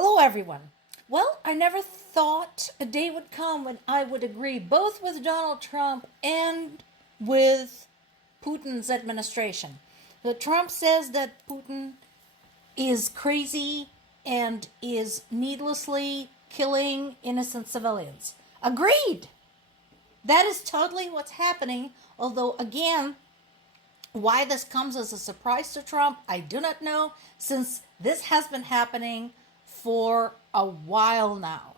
Hello, everyone. Well, I never thought a day would come when I would agree both with Donald Trump and with Putin's administration. So Trump says that Putin is crazy and is needlessly killing innocent civilians. Agreed! That is totally what's happening, although, again, why this comes as a surprise to Trump, I do not know, since this has been happening for a while now.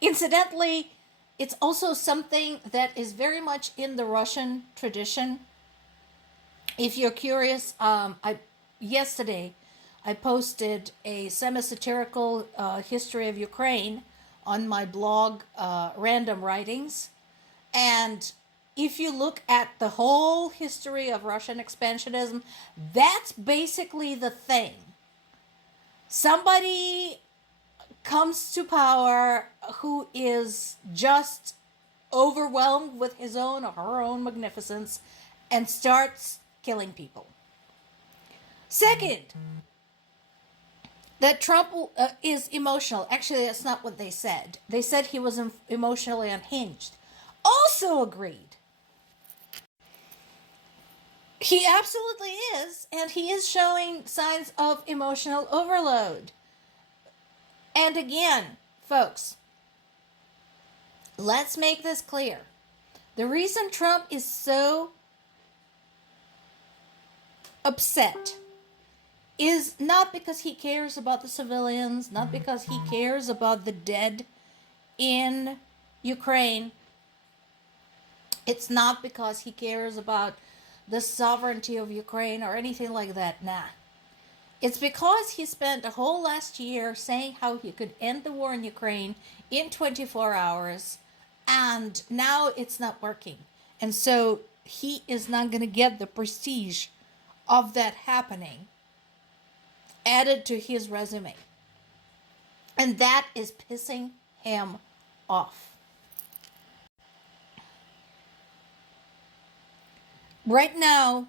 Incidentally, it's also something that is very much in the Russian tradition. If you're curious, yesterday I posted a semi-satirical history of Ukraine on my blog, Random Writings. And if you look at the whole history of Russian expansionism, that's basically the thing. Somebody comes to power who is just overwhelmed with his own or her own magnificence and starts killing people. Second, that Trump is emotional. Actually, that's not what they said. They said he was emotionally unhinged. Also agreed. He absolutely is, and he is showing signs of emotional overload. And again, folks, let's make this clear. The reason Trump is so upset is not because he cares about the civilians, not because he cares about the dead in Ukraine. It's not because he cares about the sovereignty of Ukraine or anything like that. Nah. It's because he spent the whole last year saying how he could end the war in Ukraine in 24 hours, and now it's not working. And so he is not going to get the prestige of that happening added to his resume. And that is pissing him off. Right now,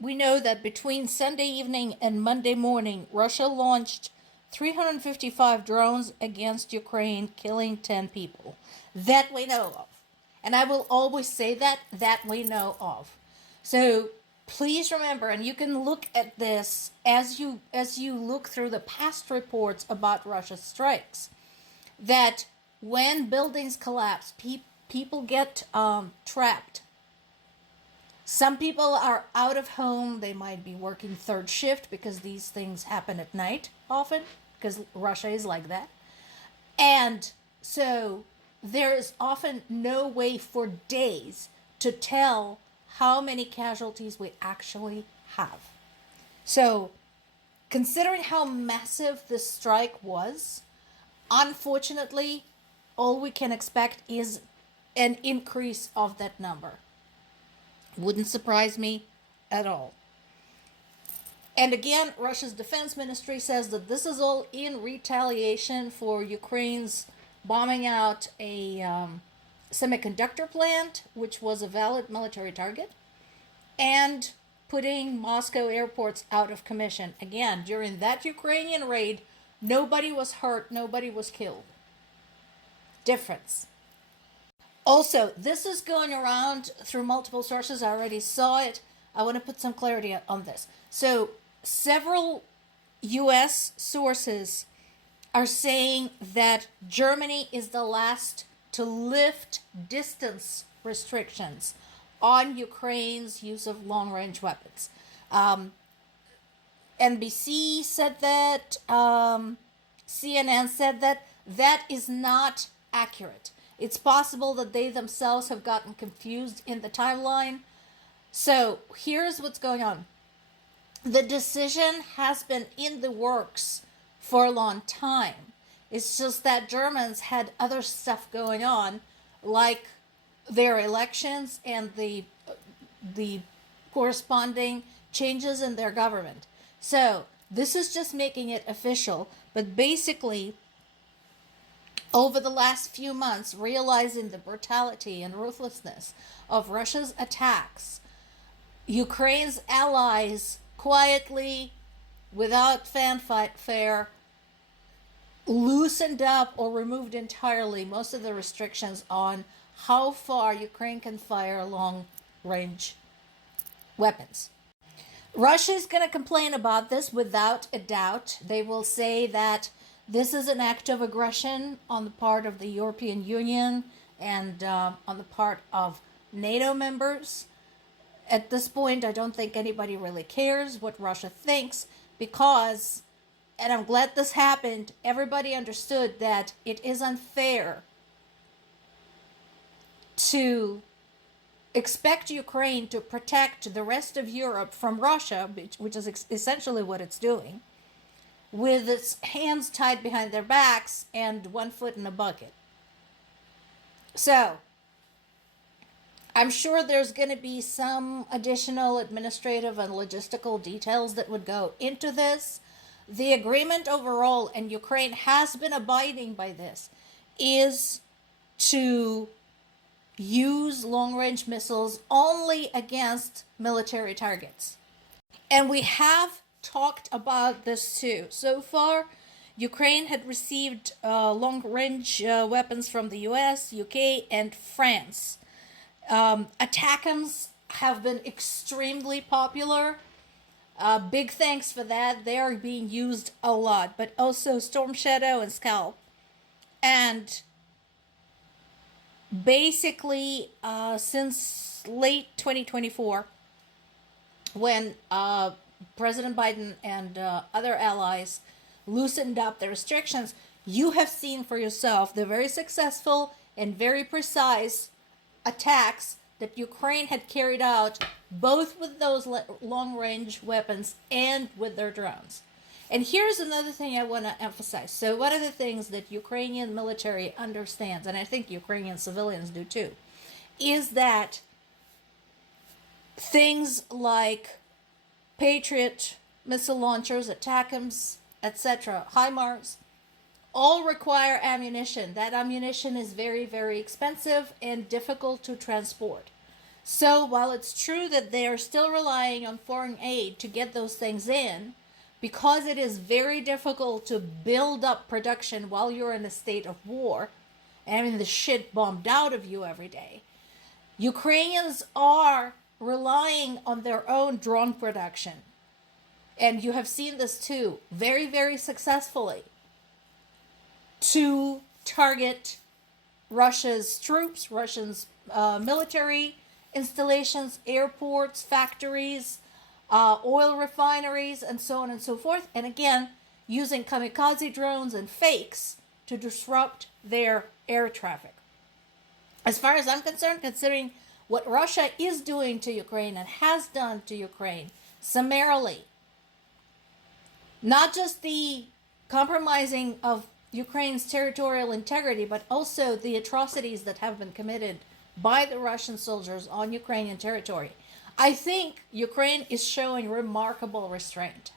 we know that between Sunday evening and Monday morning, Russia launched 355 drones against Ukraine, killing 10 people. That we know of. And I will always say that we know of. So please remember, and you can look at this as you look through the past reports about Russia's strikes, that when buildings collapse, people get trapped. Some people are out of home. They might be working third shift because these things happen at night often, because Russia is like that. And so there is often no way for days to tell how many casualties we actually have. So considering how massive this strike was, unfortunately, all we can expect is an increase of that number. Wouldn't surprise me at all. And again, Russia's defense ministry says that this is all in retaliation for Ukraine's bombing out a semiconductor plant, which was a valid military target, and putting Moscow airports out of commission. Again, during that Ukrainian raid, nobody was hurt, nobody was killed. Difference. Also, this is going around through multiple sources. I already saw it. I want to put some clarity on this. So, several U.S. sources are saying that Germany is the last to lift distance restrictions on Ukraine's use of long-range weapons. NBC said that. CNN said that. That is not accurate. It's possible that they themselves have gotten confused in the timeline. So here's what's going on. The decision has been in the works for a long time. It's just that Germans had other stuff going on, like their elections and the corresponding changes in their government. So this is just making it official. But basically, over the last few months, realizing the brutality and ruthlessness of Russia's attacks, Ukraine's allies quietly, without fanfare, loosened up or removed entirely most of the restrictions on how far Ukraine can fire long range weapons. Russia is going to complain about this without a doubt. They will say that this is an act of aggression on the part of the European Union and on the part of NATO members. At this point, I don't think anybody really cares what Russia thinks because, and I'm glad this happened, everybody understood that it is unfair to expect Ukraine to protect the rest of Europe from Russia, which is essentially what it's doing, with its hands tied behind their backs and one foot in a bucket. So, I'm sure there's going to be some additional administrative and logistical details that would go into this. The agreement overall, and Ukraine has been abiding by this, is to use long-range missiles only against military targets. And we have talked about this too. So far, Ukraine had received long-range weapons from the US, UK, and France. ATACMS have been extremely popular. Big thanks for that. They are being used a lot. But also Storm Shadow and Scalp. And basically, since late 2024, when President Biden and other allies loosened up the restrictions, you have seen for yourself the very successful and very precise attacks that Ukraine had carried out, both with those long-range weapons and with their drones. And here's another thing I want to emphasize. So one of the things that Ukrainian military understands, and I think Ukrainian civilians do too, is that things like Patriot missile launchers, ATACMS, etc., HIMARS, all require ammunition. That ammunition is very, very expensive and difficult to transport. So while it's true that they are still relying on foreign aid to get those things in, because it is very difficult to build up production while you're in a state of war, and having the shit bombed out of you every day, Ukrainians are relying on their own drone production. And you have seen this too, very, very successfully, to target Russia's troops, Russia's military installations, airports, factories, oil refineries, and so on and so forth. And again, using kamikaze drones and fakes to disrupt their air traffic. As far as I'm concerned, considering what Russia is doing to Ukraine and has done to Ukraine summarily, not just the compromising of Ukraine's territorial integrity, but also the atrocities that have been committed by the Russian soldiers on Ukrainian territory, I think Ukraine is showing remarkable restraint.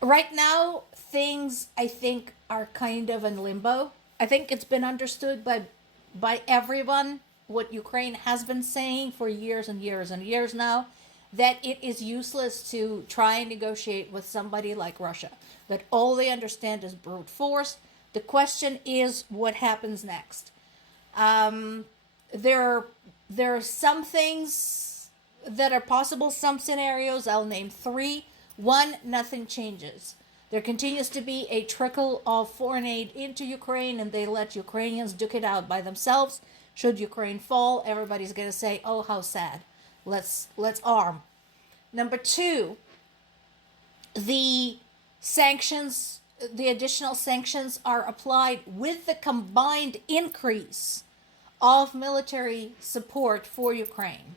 Right now, things, I think, are kind of in limbo. I think it's been understood by everyone what Ukraine has been saying for years and years and years now, that it is useless to try and negotiate with somebody like Russia, that all they understand is brute force. The question is what happens next. There are some things that are possible, some scenarios. I'll name three. One, nothing changes. There continues to be a trickle of foreign aid into Ukraine, and they let Ukrainians duke it out by themselves. Should Ukraine fall, everybody's going to say, oh, how sad. Let's arm. Number two, the sanctions, the additional sanctions are applied with the combined increase of military support for Ukraine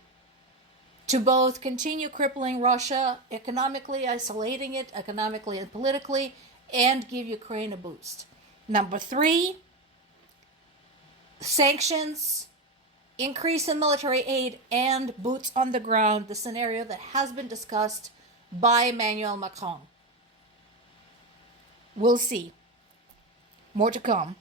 to both continue crippling Russia, economically isolating it, economically and politically, and give Ukraine a boost. Number three, sanctions, increase in military aid, and boots on the ground, the scenario that has been discussed by Emmanuel Macron. We'll see. More to come.